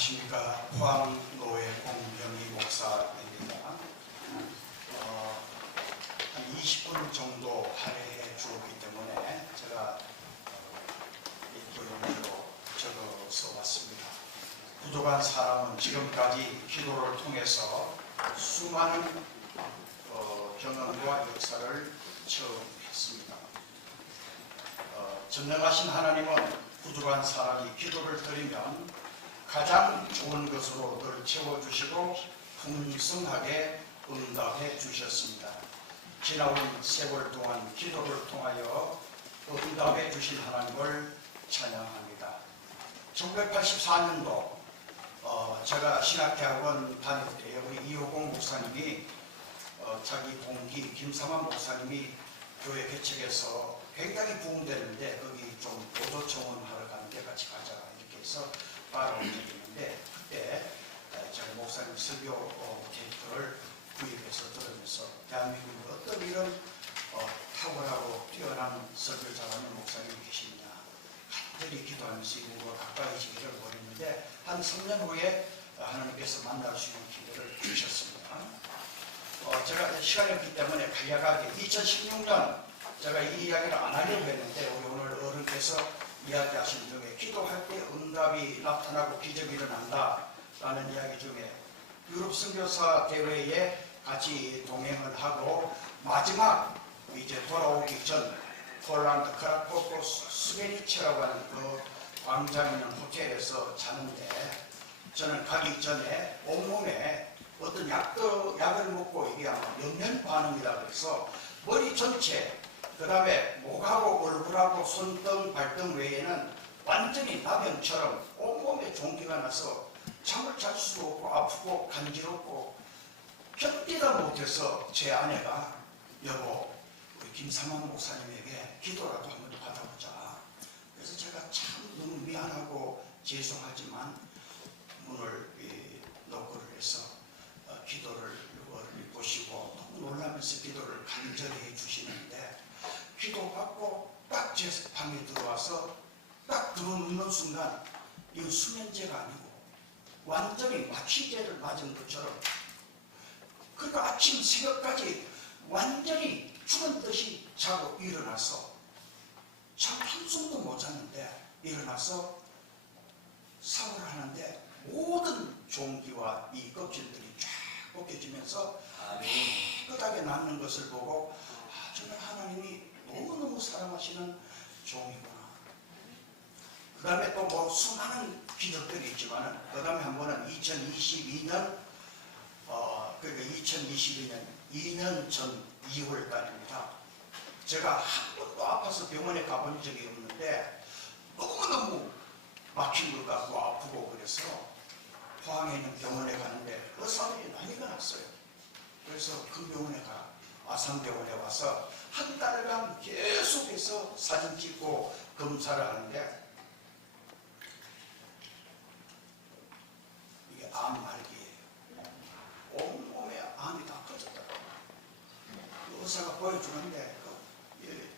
안녕하십니까. 포항노회 공병희 목사입니다. 한 20분 정도 할애해 주었기 때문에 제가 교용지로 적어서 왔습니다. 부족한 사람은 지금까지 기도를 통해서 수많은 경험과 역사를 체험했습니다. 전능하신 하나님은 부족한 사람이 기도를 드리면 가장 좋은 것으로 늘 채워주시고 풍성하게 응답해 주셨습니다. 지나온 세월 동안 기도를 통하여 응답해 주신 하나님을 찬양합니다. 1984년도 제가 신학대학원 다닐 때 우리 이호공 목사님이 자기 동기 김삼환 목사님이 교회 개척해서 굉장히 부흥되는데 거기 좀 보조 청원하러 가는데 같이 가자 이렇게 해서 따라온 적이 있는데 그때 제가 목사님 설교 테이프를 구입해서 들으면서 대한민국에 어떤 이런 탁월하고 뛰어난 설교 잘하는 목사님이 계시느냐 간절히 기도하면서 이분과 가까이 지기를 원했는데 한 3년 후에 하나님께서 만날 수 있는 기회를 주셨습니다. 제가 시간이 없기 때문에 간략하게 2016년 제가 이 이야기를 안 하려고 했는데 우리 오늘 어른께서 이야기하신 중에 기도할 때 응답이 나타나고 기적이 일어난다 라는 이야기 중에 유럽 선교사 대회에 같이 동행을 하고 마지막 이제 돌아오기 전 폴란드 크라코프 스베니체라고 하는 그 광장 있는 호텔에서 자는데 저는 가기 전에 온몸에 어떤 약을 먹고 이게 아마 영양 반응이라 그래서 머리 전체 그 다음에 목하고 얼굴하고 손등 발등 외에는 완전히 나병처럼 온몸에 종기가 나서 잠을 잘 수도 없고 아프고 간지럽고 견디다 못해서 제 아내가 여보 우리 김삼환 목사님에게 기도라도 한번 받아보자. 그래서 제가 참 너무 미안하고 죄송하지만 문을 노크를 해서 기도를 보시고 너무 놀라면서 기도를 간절히 해주시는데 기도받고 딱 제 방에 들어와서 딱 들어눕는 순간 이건 수면제가 아니고 완전히 마취제를 맞은 것처럼 그러니까 아침 새벽까지 완전히 죽은 듯이 자고 일어나서 잠 한숨도 못 잤는데 일어나서 샤워를 하는데 모든 종기와 이 껍질들이 쫙 벗겨지면서 깨끗하게 낫는 것을 보고 저는 하나님이 너무너무 사랑하시는 종이구나. 그 다음에 또 뭐 수많은 기적들이 있지만 그 다음에 한 번은 2022년 그러니까 2022년 2년 전 2월 달입니다. 제가 한 번도 아파서 병원에 가본 적이 없는데 너무너무 막힌 것 같고 아프고 그래서 포항에 있는 병원에 가는데 의사들이 난리가 났어요. 그래서 그 병원에 아산병원에 와서 한 달간 계속해서 사진 찍고 검사를 하는데 이게 암말기예요. 온몸에 암이 다 퍼졌더라고요. 그 의사가 보여주는데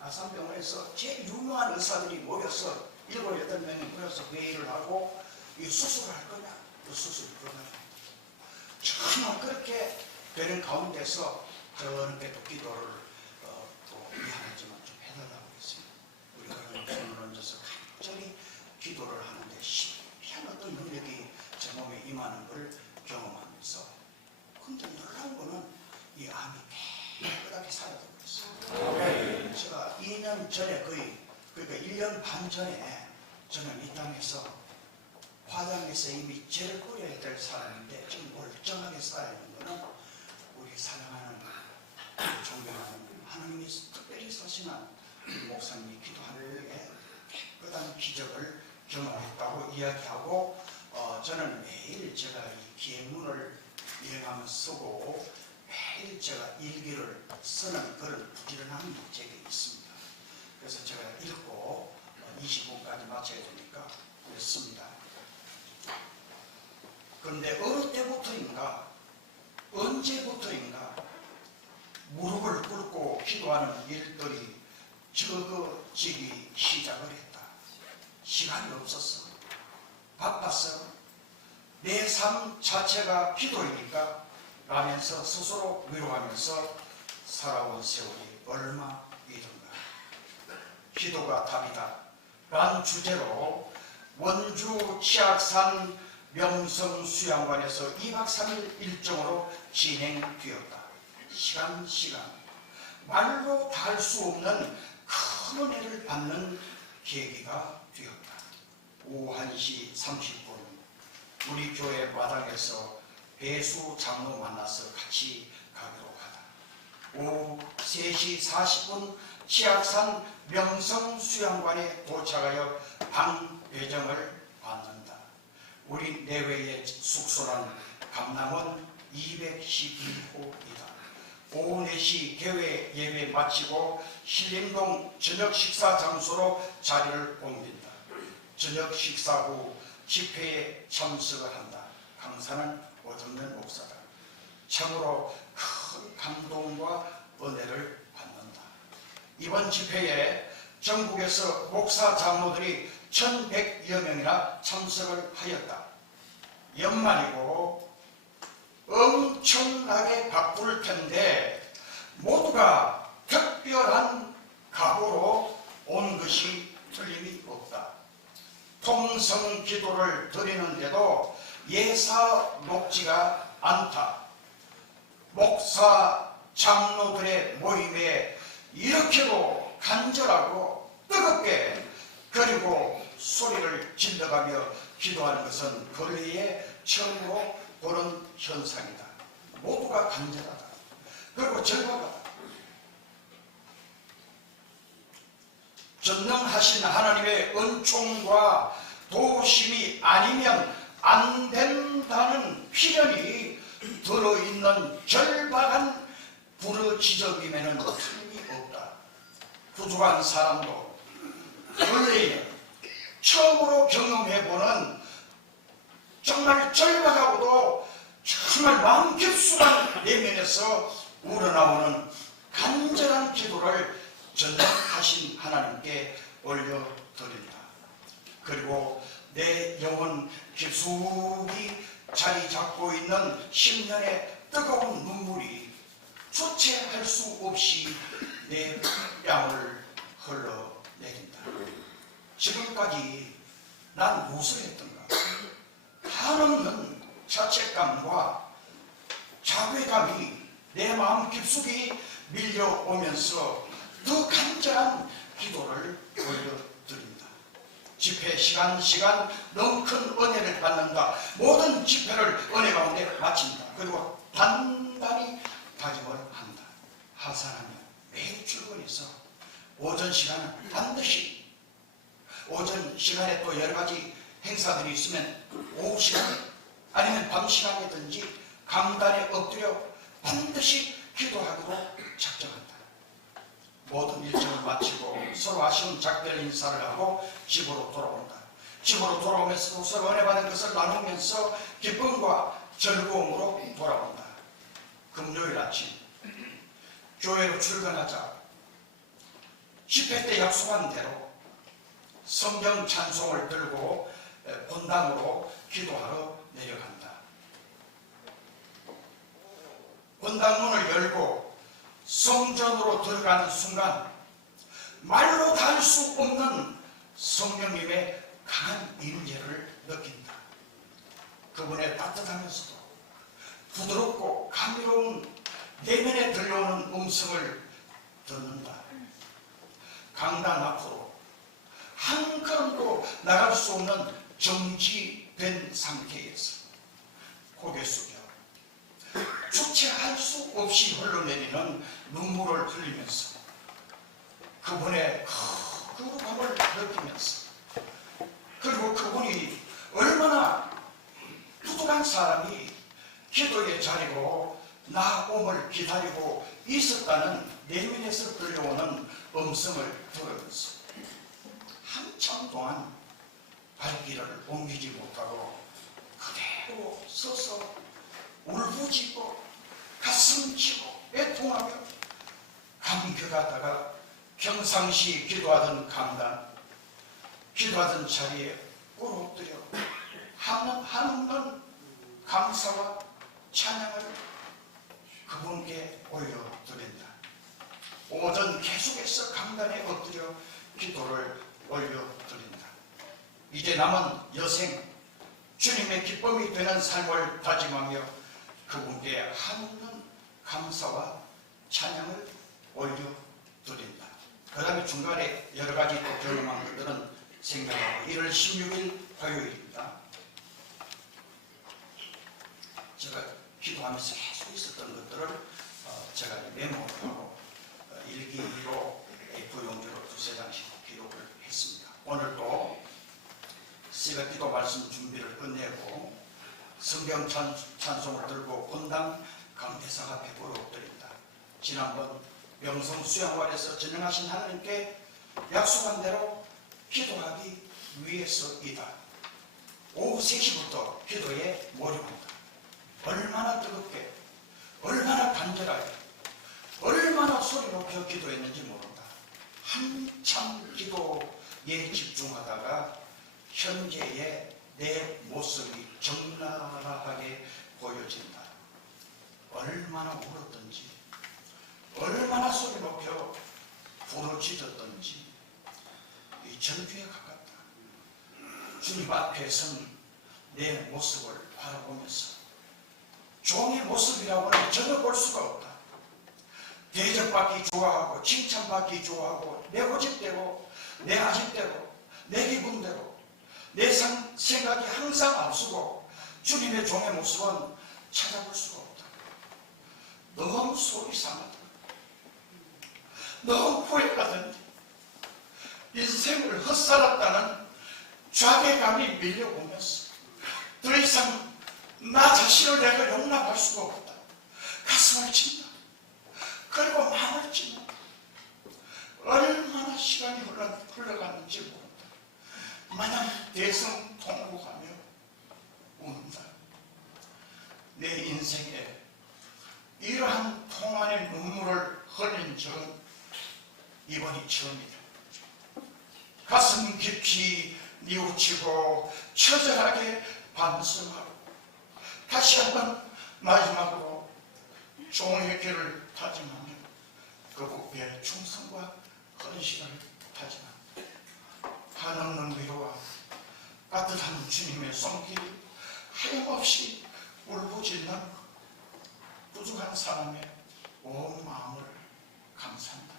아산병원에서 제일 유명한 의사들이 모여서 7, 8명이 모여서 회의를 하고 이 수술을 할 거냐 그 수술을 거냐 정말 그렇게 되는 가운데서 저렇게 또 기도를 또 미안하지만 좀 해달라고 했습니다. 우리가 손을 얹어서 간절히 기도를 하는데 신비한 어떤 능력이 제 몸에 임하는 걸 경험하면서 근데 놀라운 거는 이 암이 깨끗하게 사라져버렸어요. 제가 2년 전에 그러니까 1년 반 전에 저는 이 땅에서 화장에서 이미 죄를 뿌려야 될 사람인데 지금 멀쩡하게 쌓여있는 거는 우리 사랑하는 존경하는 하나님이 특별히 사시는 목사님이 기도하는 게 깨끗한 기적을 경험했다고 이야기하고 저는 매일 제가 이 기행문을 일행하면서 쓰고 매일 제가 일기를 쓰는 그런 부지런함이 제게 있습니다. 그래서 제가 읽고 20분까지 마쳐야 되니까 그랬습니다. 그런데 어느 때부터인가 언제부터인가 무릎을 꿇고 기도하는 일들이 적어지기 시작을 했다. 시간이 없었어. 바빴어. 삶 자체가 기도이니까 라면서 스스로 위로하면서 살아온 세월이 얼마이던가. 기도가 답이다 라는 주제로 원주 치악산 명성수양관에서 2박 3일 일정으로 진행되었다. 시간 말로 다 할 수 없는 큰 은혜를 받는 계기가 되었다. 오후 1시 30분 우리 교회 마당에서 배수 장로 만나서 같이 가기로 하다. 오후 3시 40분 치악산 명성수양관에 도착하여 방 배정을 받는다. 우리 내외의 숙소는 감남원 212호이다. 오후 4시 교회 예배 마치고 신림동 저녁 식사 장소로 자리를 옮긴다. 저녁 식사 후 집회에 참석을 한다. 강사는 오정면 목사다. 참으로 큰 감동과 은혜를 받는다. 이번 집회에 전국에서 목사 장로들이 1100여 명이나 참석을 하였다. 연말이고 엄청나게 바쁠 텐데 모두가 특별한 각오로 온 것이 틀림이 없다. 통성 기도를 드리는데도 예사 녹지가 않다. 목사 장로들의 모임에 이렇게도 간절하고 뜨겁게 그리고 소리를 질러가며 기도하는 것은 근래에 처음으로 보는 현상이다. 모두가 간절하다. 그리고 절박하다. 전능하신 하나님의 은총과 도우심이 아니면 안 된다는 필연이 들어있는 절박한 부르짖음임에는 틀림이 없다. 부족한 사람도 원래 처음으로 경험해보는 정말 절박하고도 정말 마음 깊숙한 내면에서 우러나오는 간절한 기도를 전능하신 하나님께 올려드린다. 그리고 내 영혼 깊숙이 자리 잡고 있는 10년의 뜨거운 눈물이 주체할 수 없이 내 뺨을 흘러내린다. 지금까지 난 무엇을 했던가? 한없는 자책감과 자괴감이 내 마음 깊숙이 밀려오면서 더 간절한 기도를 올려드립니다. 집회 시간 너무 큰 은혜를 받는다. 모든 집회를 은혜 가운데 마친다. 그리고 단단히 다짐을 한다. 하산하며 매일 출근해서 오전 시간은 반드시 오전 시간에 또 여러 가지 행사들이 있으면 오후 시간에 아니면 밤 시간이든지 강단에 엎드려 반드시 기도하기로 작정한다. 모든 일정을 마치고 서로 아쉬운 작별 인사를 하고 집으로 돌아온다. 집으로 돌아오면서 서로 은혜 받은 것을 나누면서 기쁨과 즐거움으로 돌아온다. 금요일 아침 교회로 출근하자 집회 때 약속한 대로 성경 찬송을 들고 본당으로 기도하러 내려간다. 본당문을 열고 성전으로 들어가는 순간 말로 다 할 수 없는 성령님의 강한 임재를 느낀다. 그분의 따뜻하면서도 부드럽고 감미로운 내면에 들려오는 음성을 듣는다. 강단 앞으로 한 걸음도 나갈 수 없는 정지된 상태에서 고개 숙여 주체할 수 없이 흘러내리는 눈물을 흘리면서 그분의 거룩함을 느끼면서 그리고 그분이 얼마나 부족한 사람이 기도의 자리로 나옴을 기다리고 있었다는 내면에서 들려오는 음성을 들으면서 한참 동안 발길을 옮기지 못하고 그대로 서서 울부짖고 가슴 치고 애통하며 감격하다가 평상시 기도하던 강단 기도하던 자리에 꿇어엎드려 한없는 감사와 찬양을 그분께 올려드린다. 오전 계속해서 강단에 엎드려 기도를 올려드린다. 이제 남은 여생 주님의 기쁨이 되는 삶을 다짐하며 그분께 한없는 감사와 찬양을 올려드린다. 그 다음에 중간에 여러 가지 또 경험한 것들은 생각하고 1월 16일 화요일입니다. 제가 기도하면서 계속 있었던 것들을 제가 메모하고 일기로 A4용지로 두세 장씩 기록을 했습니다. 오늘도 새벽 기도 말씀 준비를 끝내고 성경 찬송을 들고 본당 강대상 앞에 엎드린다. 지난번 명성 수양관에서 전능하신 하나님께 약속한 대로 기도하기 위해서이다. 오후 3시부터 기도에 몰입한다. 얼마나 뜨겁게, 얼마나 간절하게, 얼마나 소리 높여 기도했는지 모른다. 한참 기도에 집중하다가 현재의 내 모습이 적나라하게 보여진다. 얼마나 울었던지, 얼마나 소리 높여 부르짖었던지 이 절규에 가깝다. 주님 앞에 선 내 모습을 바라보면서 종의 모습이라고는 전혀 볼 수가 없다. 대접받기 좋아하고 칭찬받기 좋아하고 내 고집대로 내 아집대로 내 기분대로 내 생각이 항상 앞서고 주님의 종의 모습은 찾아볼 수가 없다. 너무 속이 상하다. 너무 후회가던데 인생을 헛살았다는 좌괴감이 밀려오면서 더 이상 나 자신을 내가 용납할 수가 없다. 가슴을 친다. 그리고 마음을 찢는다. 얼마나 시간이 흘러갔는지 모른다. 마냥 대성통곡하며 운다. 내 인생에 이러한 통한의 눈물을 흘린 적은 이번이 처음이다. 가슴 깊이 뉘우치고 처절하게 반성하고 다시 한번 마지막으로 종의 길을 다짐하며 그분께 충성과 헌신을 다짐합니다. 한없는 위로와 따뜻한 주님의 손길이 하염없이 울부짖는 부족한 사람의 온 마음을 감사합니다.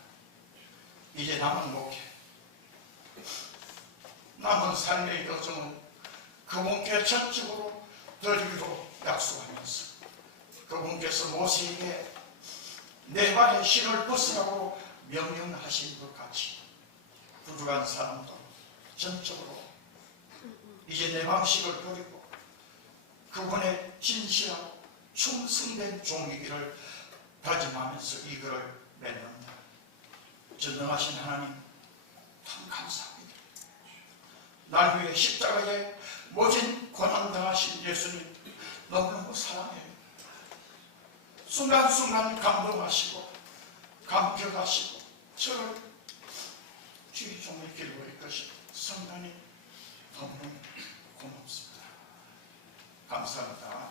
이제 남은 목회, 남은 삶의 여정은 그분께 전적으로 드리기로 약속하면서 그분께서 모세에게 내 발에 신을 벗으라고 명령하신 것 같이 부족한 사람도 전적으로 이제 내 방식을 버리고 그분의 진실하고 충성된 종이기를 다짐하면서 이 글을 맺는다. 전능하신 하나님 참 감사합니다. 날 위해 십자가에 모진 고난당하신 예수님 너무너무 사랑해요. 순간순간 감동하시고 감격하시고 저를 주의 종의 길로 이끄시고 성단이 너무너무 고맙습니다. 감사합니다.